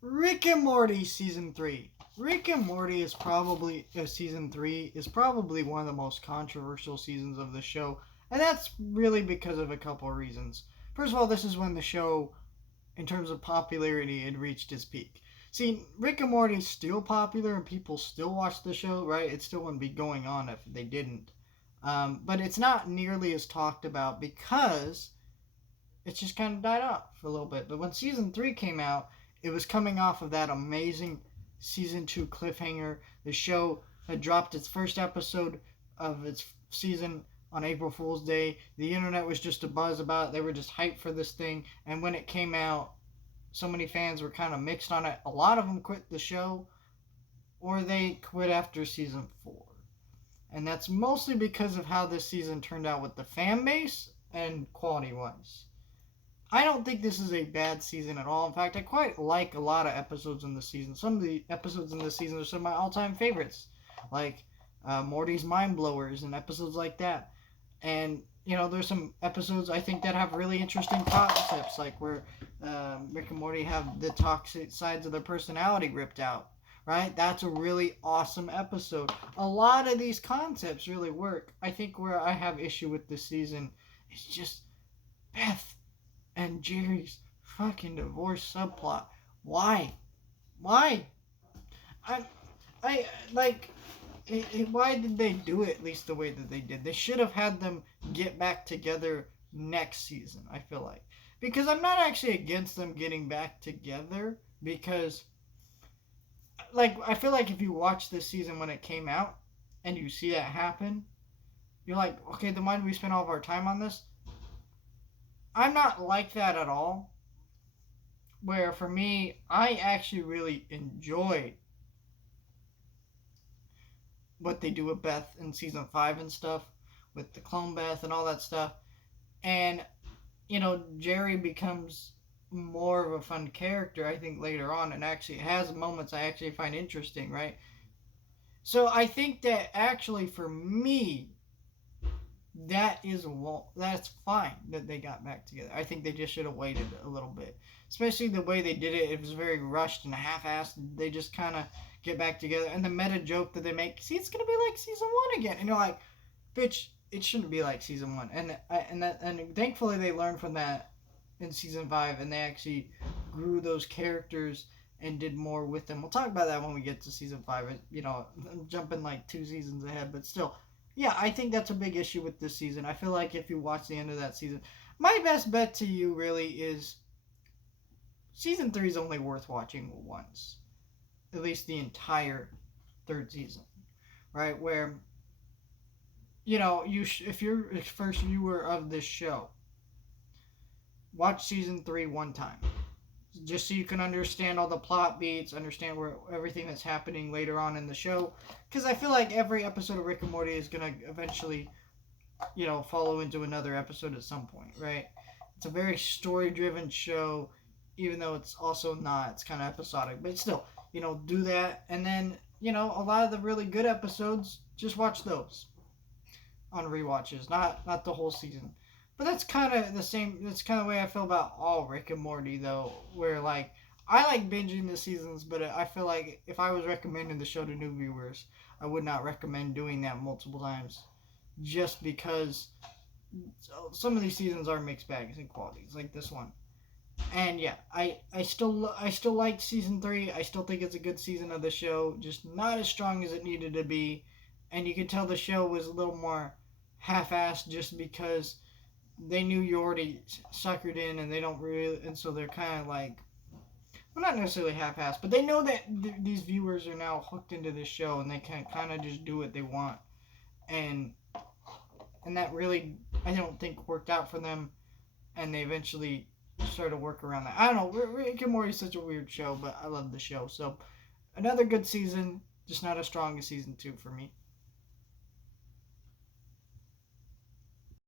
Rick and Morty season 3. Rick and Morty is probably season 3 is probably one of the most controversial seasons of the show, and that's really because of a couple of reasons. First of all, this is when the show, in terms of popularity, had reached its peak. See, Rick and Morty's still popular and people still watch the show, right? It still wouldn't be going on if they didn't. But it's not nearly as talked about because it's just kind of died off for a little bit. But when season 3 came out, it was coming off of that amazing season 2 cliffhanger. The show had dropped its first episode of its season on April Fool's Day. The internet was just a buzz about it. They were just hyped for this thing. And when it came out, so many fans were kind of mixed on it. A lot of them quit the show or they quit after season 4. And that's mostly because of how this season turned out with the fan base and quality wise. I don't think this is a bad season at all. In fact, I quite like a lot of episodes in the season. Some of the episodes in the season are some of my all-time favorites, like Morty's Mind Blowers and episodes like that. And there's some episodes I think that have really interesting concepts, like where Rick and Morty have the toxic sides of their personality ripped out. Right? That's a really awesome episode. A lot of these concepts really work. I think where I have issue with this season is just Beth and Jerry's fucking divorce subplot. Why? Why? I, I like. Why did they do it at least the way that they did? They should have had them get back together next season. I feel like because I'm not actually against them getting back together because, I feel like if you watch this season when it came out and you see that happen, you're like, okay, then why did we spend all of our time on this? I'm not like that at all. Where for me, I actually really enjoy what they do with Beth in season 5 and stuff, with the clone Beth and all that stuff. And, Jerry becomes more of a fun character, I think, later on, and actually has moments I actually find interesting, right? So I think that actually for me, that's fine that they got back together. I think they just should have waited a little bit, especially the way they did it. It was very rushed and half-assed. They just kind of get back together, and the meta joke that they make, see, it's gonna be like season 1 again, and you're like, bitch, it shouldn't be like season 1. And thankfully they learned from that in season 5, and they actually grew those characters and did more with them. We'll talk about that when we get to season 5. I'm jumping like 2 seasons ahead, but still, yeah, I think that's a big issue with this season. I feel like if you watch the end of that season, my best bet to you really is season 3 is only worth watching once, at least the entire third season, right? Where if you're a first viewer of this show, watch season 3 one time, just so you can understand all the plot beats, understand where everything that's happening later on in the show. Because I feel like every episode of Rick and Morty is gonna eventually, follow into another episode at some point, right? It's a very story-driven show, even though it's also not. It's kind of episodic, but still, do that, and then a lot of the really good episodes, just watch those on rewatches, not the whole season. But that's kind of the same. That's kind of the way I feel about all Rick and Morty, though. Where I like binging the seasons, but I feel like if I was recommending the show to new viewers, I would not recommend doing that multiple times, just because some of these seasons are mixed bags in qualities, like this one. And yeah, I still like season 3. I still think it's a good season of the show, just not as strong as it needed to be. And you could tell the show was a little more half-assed just because they knew you already suckered in, and they don't really, and so they're kind of like, well, not necessarily half-assed, but they know that these viewers are now hooked into this show, and they can kind of just do what they want, and that really, I don't think, worked out for them, and they eventually started to work around that. I don't know, Rick and Morty is such a weird show, but I love the show. So another good season, just not as strong as season 2 for me.